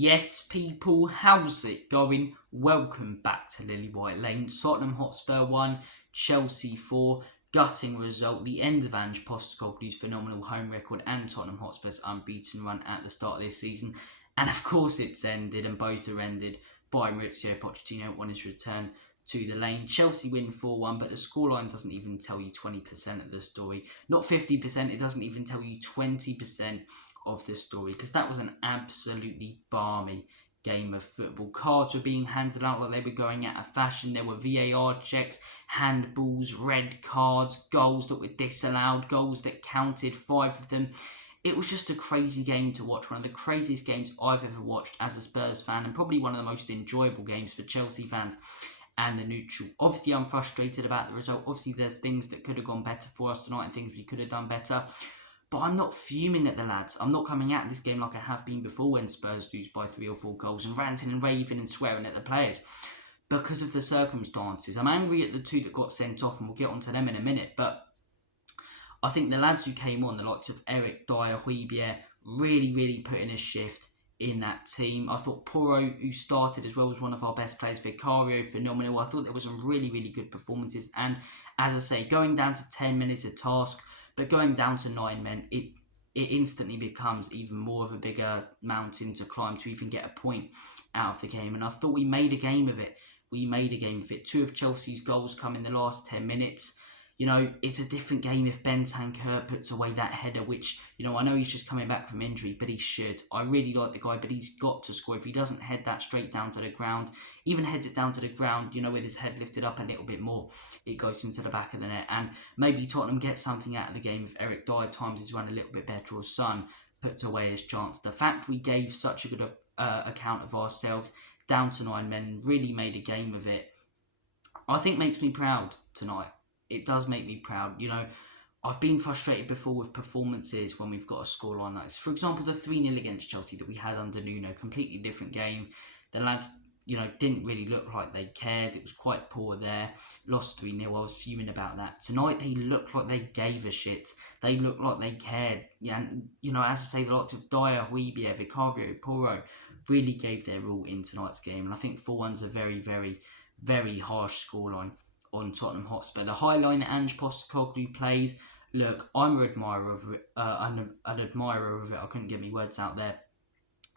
Yes, people, how's it going? Welcome back to Lily White Lane. Tottenham Hotspur 1, Chelsea 4. Gutting result, the end of Ange Postecoglou's phenomenal home record and Tottenham Hotspur's unbeaten run at the start of this season. And of course it's ended, and both are ended by Mauricio Pochettino on his return to the lane. Chelsea win 4-1, but the scoreline doesn't even tell you 20% of the story. Not 50%, it doesn't even tell you 20% of the story, because that was an absolutely balmy game of football. Cards were being handed out like they were going out of fashion. There were VAR checks, handballs, red cards, goals that were disallowed, goals that counted, 5 of them. It was just a crazy game to watch, one of the craziest games I've ever watched as a Spurs fan, and probably one of the most enjoyable games for Chelsea fans and the neutral. Obviously, I'm frustrated about the result. Obviously, there's things that could have gone better for us tonight and things we could have done better. But I'm not fuming at the lads. I'm not coming at this game like I have been before when Spurs lose by 3 or 4 goals and ranting and raving and swearing at the players because of the circumstances. I'm angry at the 2 that got sent off, and we'll get onto them in a minute. But I think the lads who came on, the likes of Eric Dyer, Højbjerg, really put in a shift in that team. I thought Porro, who started as well, was one of our best players. Vicario, phenomenal. I thought there was some really good performances. And as I say, going down to 10 minutes a task, but going down to 9 men, it instantly becomes even more of a bigger mountain to climb to even get a point out of the game. And I thought we made a game of it. 2 of Chelsea's goals come in the last 10 minutes. You know, it's a different game if Bentancur puts away that header, which, you know, I know he's just coming back from injury, but he should. I really like the guy, but he's got to score. If he doesn't head that straight down to the ground, even heads it down to the ground, you know, with his head lifted up a little bit more, it goes into the back of the net. And maybe Tottenham get something out of the game if Eric Dyer times his run a little bit better, or Son puts away his chance. The fact we gave such a good account of ourselves, down to 9 men, really made a game of it, I think makes me proud tonight. It does make me proud. You know, I've been frustrated before with performances when we've got a scoreline like this. For example, the 3-0 against Chelsea that we had under Nuno, completely different game. The lads, you know, didn't really look like they cared. It was quite poor there. Lost 3-0. I was fuming about that. Tonight, they looked like they gave a shit. They looked like they cared. Yeah, and, you know, as I say, the likes of Dyer, Højbjerg, Vicario, Porro really gave their all in tonight's game. And I think 4-1's a very harsh scoreline on Tottenham Hotspur. The high line that Ange Postecoglou played, look, I'm an admirer of it. An admirer of it. I couldn't get my words out there.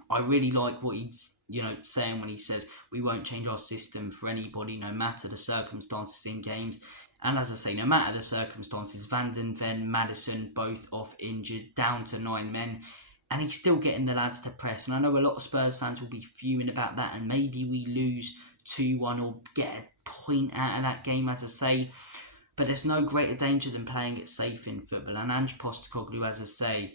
I really like what he's, you know, saying when he says we won't change our system for anybody, no matter the circumstances in games. And as I say, no matter the circumstances, Van den Ven, Maddison, both off injured, down to 9 men. And he's still getting the lads to press. And I know a lot of Spurs fans will be fuming about that. And maybe we lose 2-1 or get a point out of that game, as I say. But there's no greater danger than playing it safe in football. And Ange Postecoglou, as I say,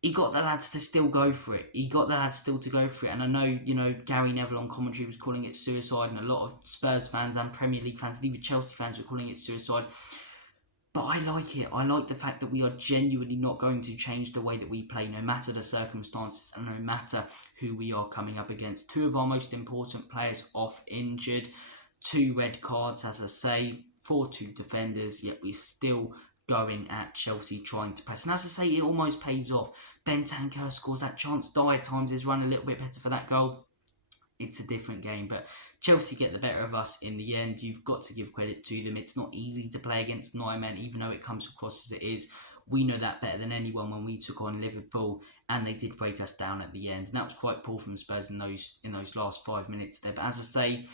he got the lads to still go for it. And I know, you know, Gary Neville on commentary was calling it suicide. And a lot of Spurs fans and Premier League fans and even Chelsea fans were calling it suicide. But I like it. I like the fact that we are genuinely not going to change the way that we play, no matter the circumstances and no matter who we are coming up against. 2 of our most important players off injured. 2 red cards, as I say. 4-2 defenders, yet we're still going at Chelsea trying to press. And as I say, it almost pays off. Bentancur scores that chance. Dyer times his run a little bit better for that goal. It's a different game, but Chelsea get the better of us in the end. You've got to give credit to them. It's not easy to play against 9 men, even though it comes across as it is. We know that better than anyone when we took on Liverpool, and they did break us down at the end. And that was quite poor from Spurs in those last 5 minutes there. But as I say,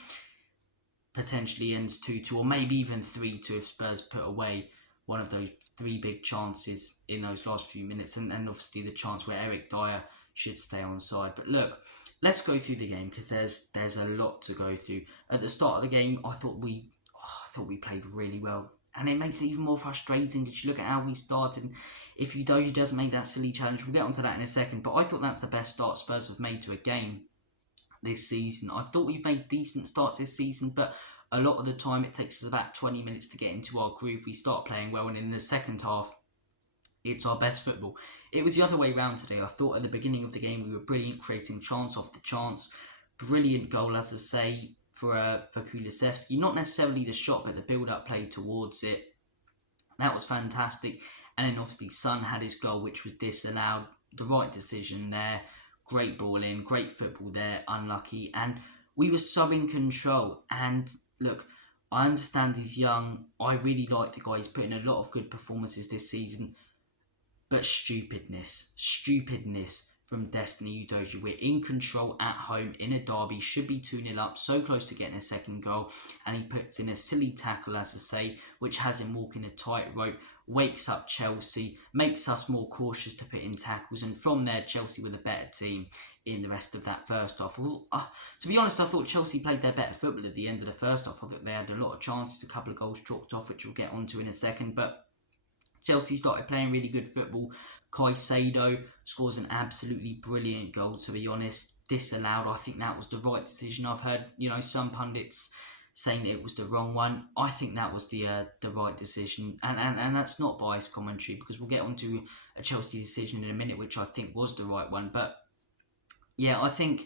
potentially ends 2-2, or maybe even 3-2 if Spurs put away one of those 3 big chances in those last few minutes. And obviously the chance where Eric Dyer should stay on side. But look, let's go through the game, because there's a lot to go through. At the start of the game, I thought we played really well, and it makes it even more frustrating because you look at how we started. If Udogie doesn't make that silly challenge, we'll get onto that in a second. But I thought that's the best start Spurs have made to a game this season. I thought we've made decent starts this season, but a lot of the time it takes us about 20 minutes to get into our groove. We start playing well, and in the second half, it's our best football. It was the other way round today. I thought at the beginning of the game we were brilliant, creating chance after chance. Brilliant goal, as I say, for Kulusevski. Not necessarily the shot, but the build-up play towards it. That was fantastic. And then obviously Son had his goal, which was disallowed. The right decision there. great ball in, great football there, unlucky, and we were so in control. And look, I understand he's young. I really like the guy. He's put in a lot of good performances this season. But stupidness from Destiny Udogie. We're in control at home in a derby, should be 2-0 up, so close to getting a second goal, and he puts in a silly tackle, as I say, which has him walking a tightrope, wakes up Chelsea, makes us more cautious to put in tackles, and from there, Chelsea were the better team in the rest of that first half. Well, to be honest, I thought Chelsea played their better football at the end of the first half. I thought they had a lot of chances, a couple of goals chalked off, which we'll get onto in a second, but Chelsea started playing really good football. Caicedo scores an absolutely brilliant goal, to be honest. Disallowed. I think that was the right decision. I've heard, some pundits saying that it was the wrong one. I think that was the right decision. And that's not biased commentary, because we'll get onto a Chelsea decision in a minute, which I think was the right one. But yeah, I think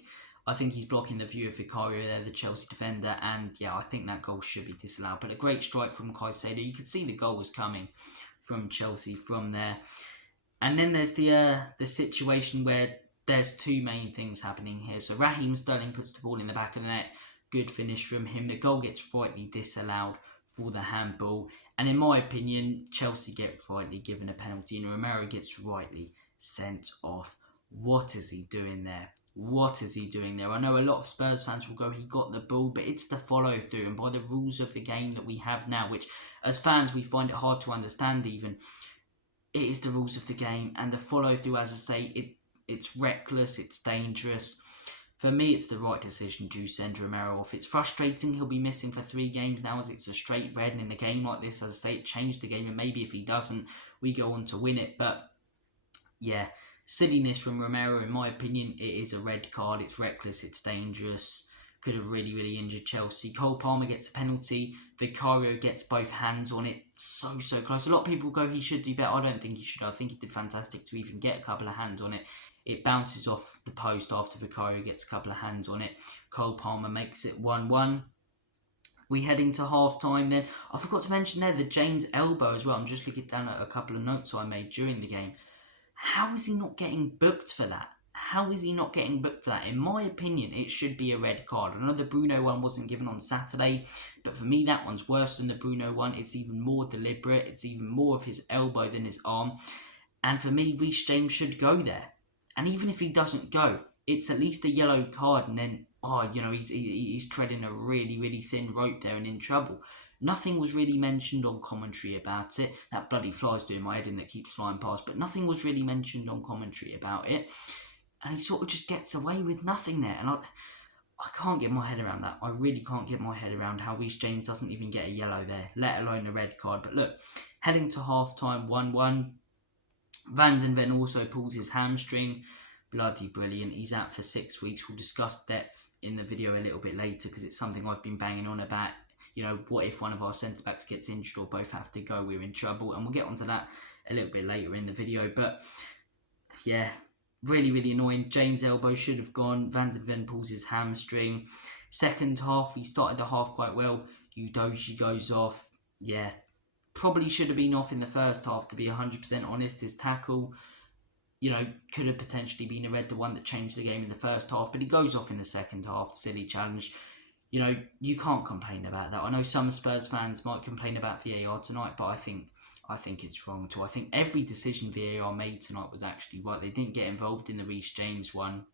he's blocking the view of Vicario there, the Chelsea defender, and yeah, I think that goal should be disallowed. But a great strike from Caicedo. You could see the goal was coming from Chelsea from there. And then there's the situation where there's two main things happening here. So Raheem Sterling puts the ball in the back of the net. Good finish from him. The goal gets rightly disallowed for the handball. And in my opinion, Chelsea get rightly given a penalty and Romero gets rightly sent off. What is he doing there? What is he doing there? I know a lot of Spurs fans will go, he got the ball, but it's the follow through. And by the rules of the game that we have now, which as fans we find it hard to understand even, it is the rules of the game. And the follow through, as I say, it's reckless, it's dangerous. For me, it's the right decision to send Romero off. It's frustrating he'll be missing for 3 games now, as it's a straight red. And in a game like this, as I say, it changed the game. And maybe if he doesn't, we go on to win it. But yeah, silliness from Romero, in my opinion. It is a red card. It's reckless. It's dangerous. Could have really, really injured Chelsea. Cole Palmer gets a penalty. Vicario gets both hands on it. So close. A lot of people go, he should do better. I don't think he should. I think he did fantastic to even get a couple of hands on it. It bounces off the post after Vicario gets a couple of hands on it. Cole Palmer makes it 1-1. We heading to half-time then. I forgot to mention there the James elbow as well. I'm just looking down at a couple of notes I made during the game. How is he not getting booked for that? How is he not getting booked for that? In my opinion, it should be a red card. I know the Bruno one wasn't given on Saturday, but for me, that one's worse than the Bruno one. It's even more deliberate. It's even more of his elbow than his arm. And for me, Reece James should go there. And even if he doesn't go, it's at least a yellow card. And then, he's treading a really, really thin rope there and in trouble. Nothing was really mentioned on commentary about it. That bloody fly's doing my head in that keeps flying past. But nothing was really mentioned on commentary about it. And he sort of just gets away with nothing there. And I can't get my head around that. I really can't get my head around how Reece James doesn't even get a yellow there, let alone a red card. But look, heading to half-time, 1-1. Van den Ven also pulls his hamstring. Bloody brilliant. He's out for 6 weeks. We'll discuss depth in the video a little bit later because it's something I've been banging on about. What if one of our centre-backs gets injured or both have to go? We're in trouble. And we'll get onto that a little bit later in the video. But, yeah, really, really annoying. James' elbow should have gone. Van den Ven pulls his hamstring. Second half, he started the half quite well. Udogie goes off. Yeah, probably should have been off in the first half, to be 100% honest. His tackle, could have potentially been a red, the one that changed the game in the first half. But he goes off in the second half. Silly challenge. You can't complain about that. I know some Spurs fans might complain about VAR tonight, but I think it's wrong too. I think every decision VAR made tonight was actually right. They didn't get involved in the Reece James one,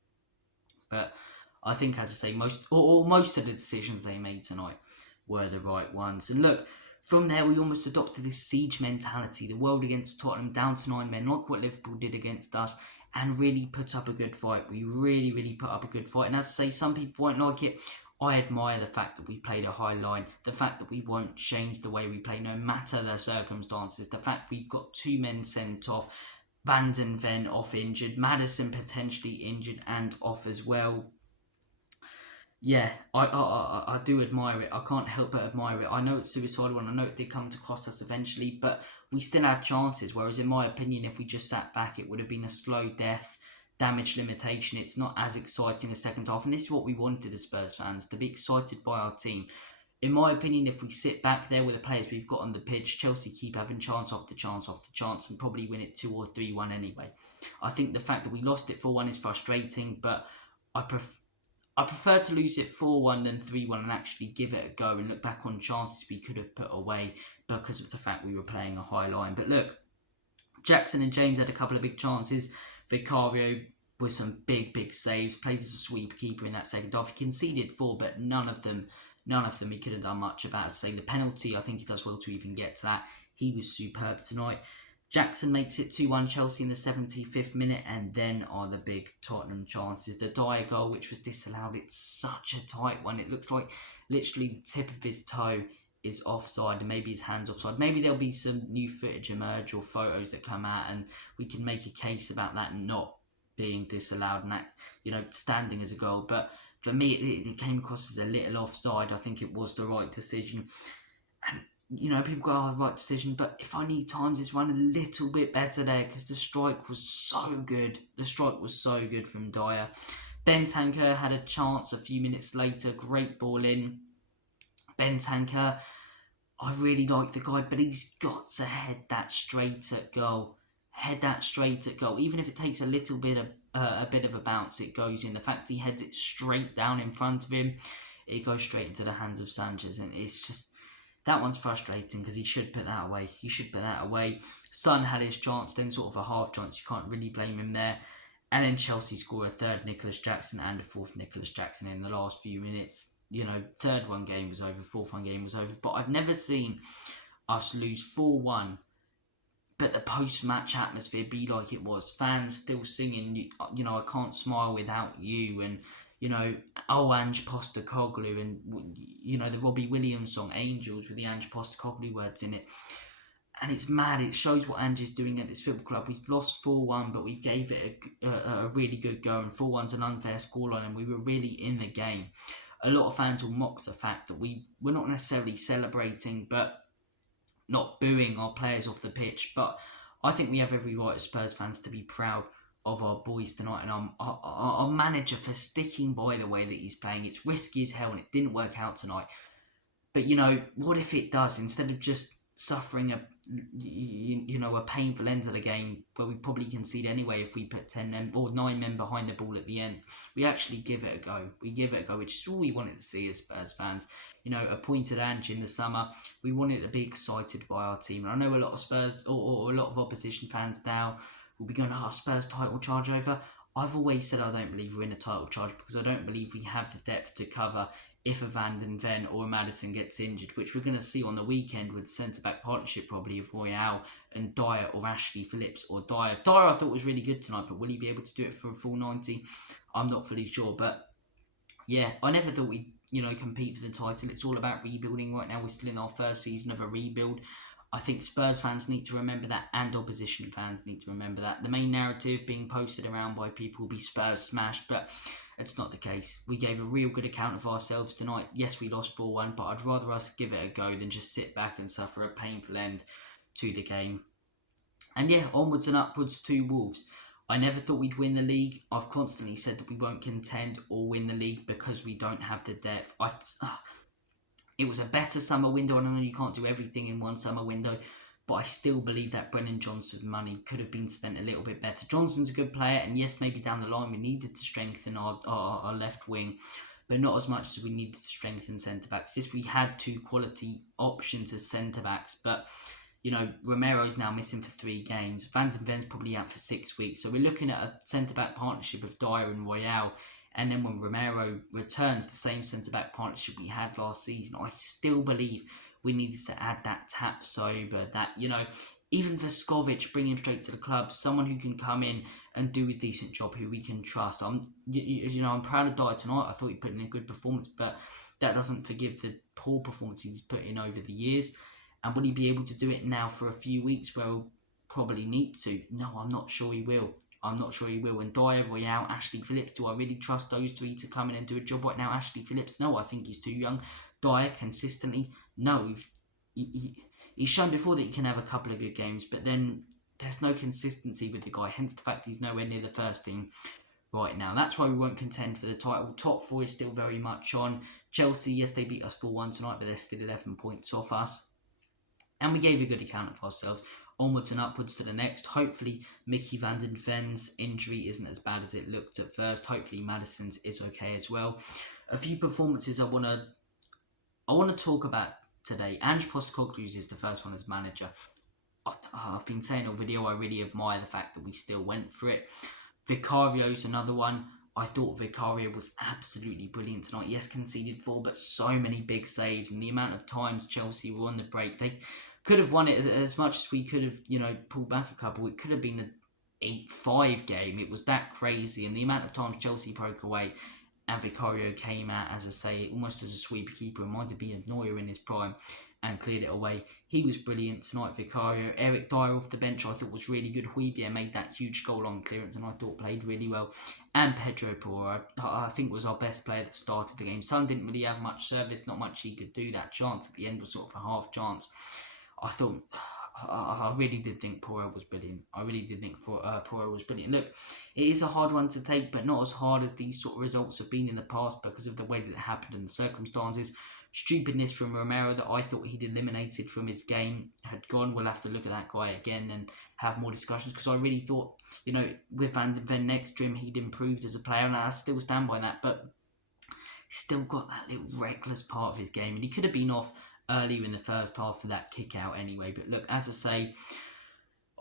but I think, as I say, most of the decisions they made tonight were the right ones. And look, from there we almost adopted this siege mentality. The world against Tottenham, down to 9 men, like what Liverpool did against us, and really put up a good fight. We really, really put up a good fight. And as I say, some people won't like it. I admire the fact that we played a high line, the fact that we won't change the way we play no matter the circumstances, the fact we've got 2 men sent off, Van den Ven off injured, Maddison potentially injured and off as well. Yeah, I do admire it. I can't help but admire it. I know it's suicidal and I know it did come to cost us eventually, but we still had chances, whereas in my opinion, if we just sat back, it would have been a slow death. Damage limitation. It's not as exciting as second half, and this is what we wanted as Spurs fans, to be excited by our team. in my opinion, if we sit back there with the players we've got on the pitch, Chelsea keep having chance after chance after chance and probably win it 2 or 3-1 anyway. I think the fact that we lost it 4-1 is frustrating, but I prefer to lose it 4-1 than 3-1 and actually give it a go and look back on chances we could have put away because of the fact we were playing a high line. But look, Jackson and James had a couple of big chances. Vicario with some big saves, played as a sweep keeper in that second half. He conceded 4, but none of them he could have done much about. As I say, the penalty, I think he does well to even get to that. He was superb tonight. Jackson makes it 2-1 Chelsea in the 75th minute, and then are the big Tottenham chances. The Dyer goal, which was disallowed, it's such a tight one. It looks like literally the tip of his toe is offside and maybe his hand's offside. Maybe there'll be some new footage emerge or photos that come out and we can make a case about that not being disallowed and that, standing as a goal. But for me, it came across as a little offside. I think it was the right decision. And, people go, right decision. But if I need times, it's run a little bit better there because the strike was so good. The strike was so good from Dyer. Bentancur had a chance a few minutes later. Great ball in. Bentancur, I really like the guy, but he's got to head that straight at goal. Even if it takes a little bit of a bounce, it goes in. The fact he heads it straight down in front of him, it goes straight into the hands of Sanchez, and it's just, that one's frustrating because he should put that away. Son had his chance, then sort of a half chance. You can't really blame him there. And then Chelsea score a third Nicholas Jackson and a fourth Nicholas Jackson in the last few minutes. Third one game was over, fourth one game was over. But I've never seen us lose 4-1, but the post-match atmosphere be like it was. Fans still singing, I can't smile without you. And, Ange Postecoglou and, the Robbie Williams song, Angels, with the Ange Postecoglou words in it. And it's mad. It shows what Ange is doing at this football club. We've lost 4-1, but we gave it a really good go. And 4-1's an unfair scoreline, and we were really in the game. A lot of fans will mock the fact that we're not necessarily celebrating, but not booing our players off the pitch. But I think we have every right as Spurs fans to be proud of our boys tonight and our manager for sticking by the way that he's playing. It's risky as hell and it didn't work out tonight. But, what if it does? Instead of just suffering a painful end of the game where we probably concede anyway if we put 10 men or 9 men behind the ball at the end, we actually give it a go. Which is all we wanted to see as Spurs fans. Appointed Ange in the summer, we wanted to be excited by our team. And I know a lot of Spurs or a lot of opposition fans now will be going, Spurs title charge over. I've always said I don't believe we're in a title charge because I don't believe we have the depth to cover if a Van den Ven or a Maddison gets injured, which we're going to see on the weekend with the centre-back partnership probably of Royale and Dyer or Ashley Phillips or Dyer. Dyer I thought was really good tonight, but will he be able to do it for a full 90? I'm not fully sure, but yeah, I never thought we'd, compete for the title. It's all about rebuilding right now. We're still in our first season of a rebuild. I think Spurs fans need to remember that and opposition fans need to remember that. The main narrative being posted around by people will be Spurs smashed, but it's not the case. We gave a real good account of ourselves tonight. Yes, we lost 4-1, but I'd rather us give it a go than just sit back and suffer a painful end to the game. And yeah, onwards and upwards to Wolves. I never thought we'd win the league. I've constantly said that we won't contend or win the league because we don't have the depth. It was a better summer window. I know you can't do everything in one summer window, but I still believe that Brennan Johnson's money could have been spent a little bit better. Johnson's a good player, and yes, maybe down the line we needed to strengthen our left wing, but not as much as we needed to strengthen centre-backs. Yes, we had 2 quality options as centre-backs, but Romero's now missing for 3 games. Van den Ven's probably out for 6 weeks. So we're looking at a centre-back partnership of Dyer and Royale. And then when Romero returns, the same centre-back partnership we had last season. I still believe we needed to add that tap sober, that, even for Skovic, bring him straight to the club, someone who can come in and do a decent job, who we can trust. I'm proud of Dyer tonight. I thought he put in a good performance, but that doesn't forgive the poor performance he's put in over the years. And will he be able to do it now for a few weeks? Well, probably need to. No, I'm not sure he will. And Dyer, Royale, Ashley Phillips, do I really trust those 3 to come in and do a job right now? Ashley Phillips, no, I think he's too young. Dyer, consistently, no. He's shown before that he can have a couple of good games, but then there's no consistency with the guy, hence the fact he's nowhere near the first team. right now. That's why we won't contend for the title. Top 4 is still very much on. Chelsea, yes, they beat us 4-1 tonight, but they're still 11 points off us. And we gave a good account of ourselves. Onwards and upwards to the next. Hopefully, Mickey van den Ven's injury isn't as bad as it looked at first. Hopefully, Maddison's is okay as well. A few performances I want to talk about today. Ange Postecoglou is the first one as manager. I've been saying all video, I really admire the fact that we still went for it. Vicario's another one. I thought Vicario was absolutely brilliant tonight. Yes, conceded 4, but so many big saves. And the amount of times Chelsea were on the break, they could have won it as much as we could have, pulled back a couple. It could have been an 8-5 game. It was that crazy. And the amount of times Chelsea broke away and Vicario came out, as I say, almost as a sweeper keeper. Reminded me of Neuer in his prime and cleared it away. He was brilliant tonight, Vicario. Eric Dyer off the bench I thought was really good. Huibier made that huge goal on clearance and I thought played really well. And Pedro Porro, I think was our best player that started the game. Son didn't really have much service, not much he could do. That chance at the end was sort of a half chance. I really did think Porro was brilliant. I really did think Porro was brilliant. Look, it is a hard one to take, but not as hard as these sort of results have been in the past because of the way that it happened and the circumstances. Stupidness from Romero that I thought he'd eliminated from his game had gone. We'll have to look at that guy again and have more discussions because I really thought, with Van den Ven next to him, he'd improved as a player and I still stand by that. But he's still got that little reckless part of his game and he could have been off earlier in the first half of that kick out anyway. But look, as I say,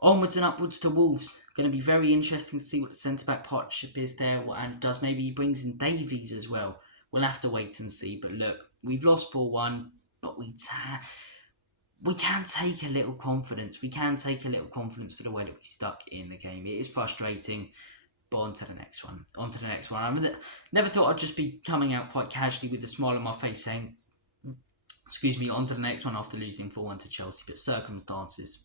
onwards and upwards to Wolves. Going to be very interesting to see what the centre-back partnership is there, what Andy does. Maybe he brings in Davies as well. We'll have to wait and see. But look, we've lost 4-1, but we can take a little confidence. We can take a little confidence for the way that we stuck in the game. It is frustrating, but on to the next one. I never thought I'd just be coming out quite casually with a smile on my face saying, on to the next one after losing 4-1 to Chelsea, but circumstances.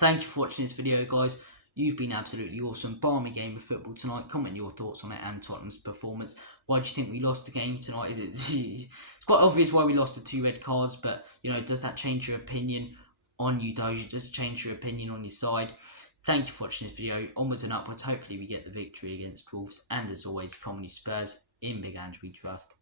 Thank you for watching this video, guys. You've been absolutely awesome. Balmy game of football tonight. Comment your thoughts on it and Tottenham's performance. Why do you think we lost the game tonight? It's quite obvious why we lost the 2 red cards, but does that change your opinion on you, Doja? Does it change your opinion on your side? Thank you for watching this video. Onwards and upwards. Hopefully we get the victory against Wolves. And as always, Comedy Spurs in Big Ange we trust.